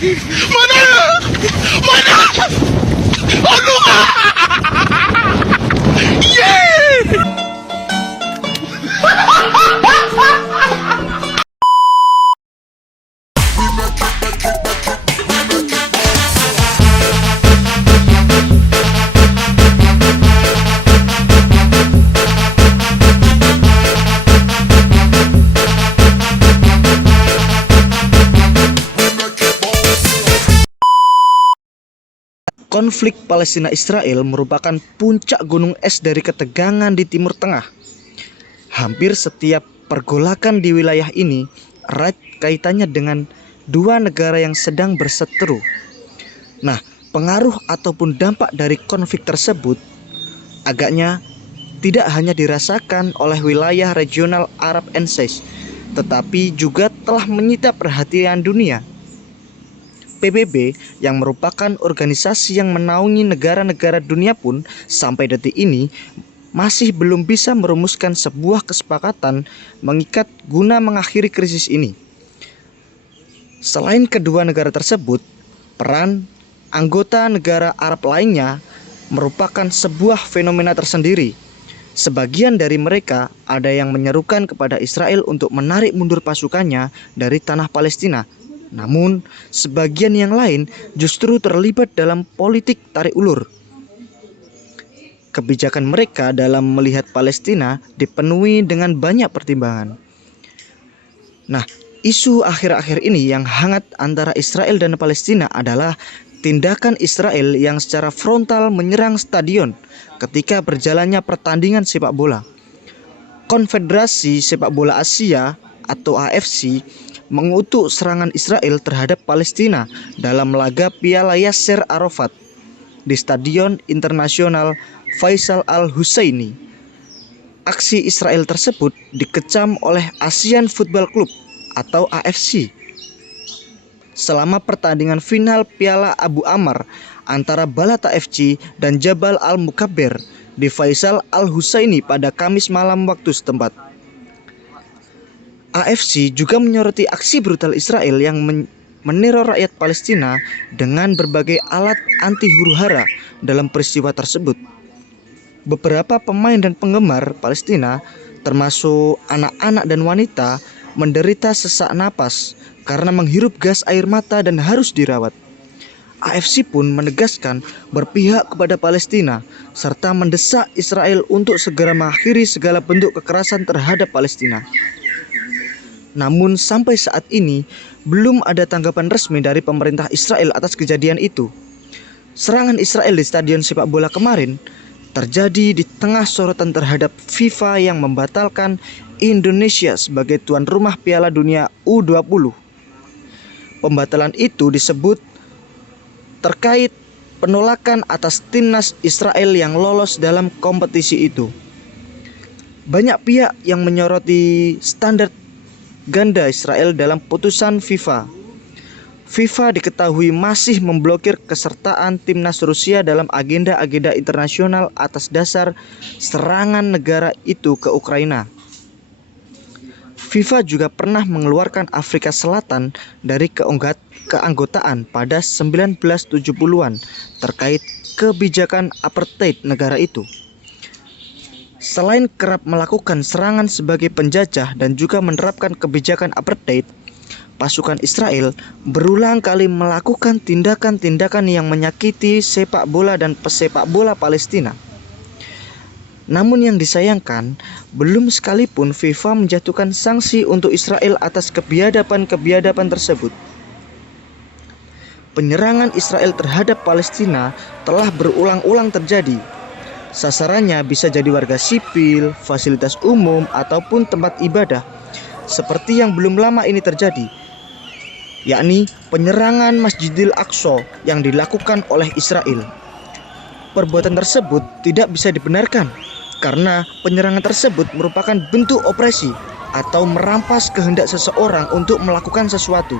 Mana? Mana? Aduh! Yeah! Konflik Palestina-Israel merupakan puncak gunung es dari ketegangan di Timur Tengah. Hampir setiap pergolakan di wilayah ini erat kaitannya dengan dua negara yang sedang berseteru. Nah, pengaruh ataupun dampak dari konflik tersebut agaknya tidak hanya dirasakan oleh wilayah regional Arab Ansage, tetapi juga telah menyita perhatian dunia. PBB yang merupakan organisasi yang menaungi negara-negara dunia pun sampai detik ini masih belum bisa merumuskan sebuah kesepakatan mengikat guna mengakhiri krisis ini. Selain kedua negara tersebut, peran anggota negara Arab lainnya merupakan sebuah fenomena tersendiri. Sebagian dari mereka ada yang menyerukan kepada Israel untuk menarik mundur pasukannya dari tanah Palestina. Namun, sebagian yang lain justru terlibat dalam politik tarik ulur. Kebijakan mereka dalam melihat Palestina dipenuhi dengan banyak pertimbangan. Nah, isu akhir-akhir ini yang hangat antara Israel dan Palestina adalah tindakan Israel yang secara frontal menyerang stadion ketika berjalannya pertandingan sepak bola. Konfederasi Sepak Bola Asia atau AFC mengutuk serangan Israel terhadap Palestina dalam laga Piala Yasser Arafat di Stadion Internasional Faisal Al-Husaini. Aksi Israel tersebut dikecam oleh Asian Football Club atau AFC selama pertandingan final Piala Abu Ammar antara Balata FC dan Jabal Al-Mukabber di Faisal Al-Husaini pada Kamis malam waktu setempat. AFC juga menyoroti aksi brutal Israel yang meneror rakyat Palestina dengan berbagai alat anti huru-hara dalam peristiwa tersebut. Beberapa pemain dan penggemar Palestina, termasuk anak-anak dan wanita, menderita sesak napas karena menghirup gas air mata dan harus dirawat. AFC pun menegaskan berpihak kepada Palestina serta mendesak Israel untuk segera mengakhiri segala bentuk kekerasan terhadap Palestina. Namun sampai saat ini belum ada tanggapan resmi dari pemerintah Israel atas kejadian itu. Serangan Israel di stadion sepak bola kemarin terjadi di tengah sorotan terhadap FIFA yang membatalkan Indonesia sebagai tuan rumah Piala Dunia U20. Pembatalan itu disebut terkait penolakan atas timnas Israel yang lolos dalam kompetisi itu. Banyak pihak yang menyoroti standar ganda Israel dalam putusan FIFA. FIFA diketahui masih memblokir kesertaan timnas Rusia dalam agenda-agenda internasional atas dasar serangan negara itu ke Ukraina. FIFA juga pernah mengeluarkan Afrika Selatan dari keanggotaan pada 1970-an terkait kebijakan apartheid negara itu. Selain kerap melakukan serangan sebagai penjajah dan juga menerapkan kebijakan apartheid, pasukan Israel berulang kali melakukan tindakan-tindakan yang menyakiti sepak bola dan pesepak bola Palestina. Namun yang disayangkan, belum sekalipun FIFA menjatuhkan sanksi untuk Israel atas kebiadaban-kebiadaban tersebut. Penyerangan Israel terhadap Palestina telah berulang-ulang terjadi. Sasarannya bisa jadi warga sipil, fasilitas umum, ataupun tempat ibadah, seperti yang belum lama ini terjadi, yakni penyerangan Masjidil Aqsa yang dilakukan oleh Israel. Perbuatan tersebut tidak bisa dibenarkan, karena penyerangan tersebut merupakan bentuk opresi atau merampas kehendak seseorang untuk melakukan sesuatu.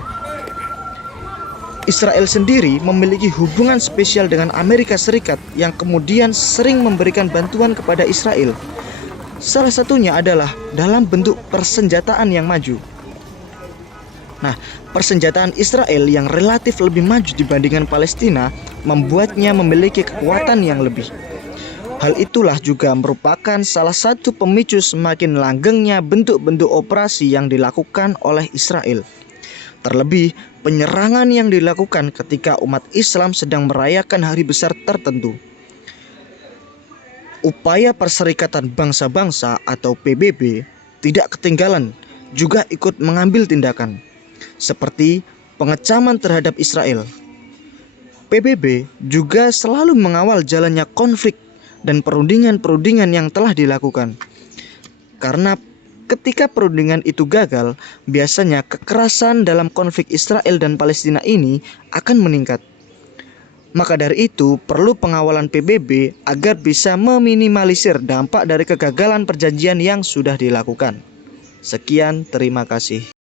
Israel sendiri memiliki hubungan spesial dengan Amerika Serikat yang kemudian sering memberikan bantuan kepada Israel. Salah satunya adalah dalam bentuk persenjataan yang maju. Nah, persenjataan Israel yang relatif lebih maju dibandingkan Palestina membuatnya memiliki kekuatan yang lebih. Hal itulah juga merupakan salah satu pemicu semakin langgengnya bentuk-bentuk operasi yang dilakukan oleh Israel. Terlebih, penyerangan yang dilakukan ketika umat Islam sedang merayakan hari besar tertentu. Upaya Perserikatan Bangsa-Bangsa atau PBB tidak ketinggalan, juga ikut mengambil tindakan, seperti pengecaman terhadap Israel. PBB juga selalu mengawal jalannya konflik dan perundingan-perundingan yang telah dilakukan. Karena ketika perundingan itu gagal, biasanya kekerasan dalam konflik Israel dan Palestina ini akan meningkat. Maka dari itu, perlu pengawalan PBB agar bisa meminimalisir dampak dari kegagalan perjanjian yang sudah dilakukan. Sekian, terima kasih.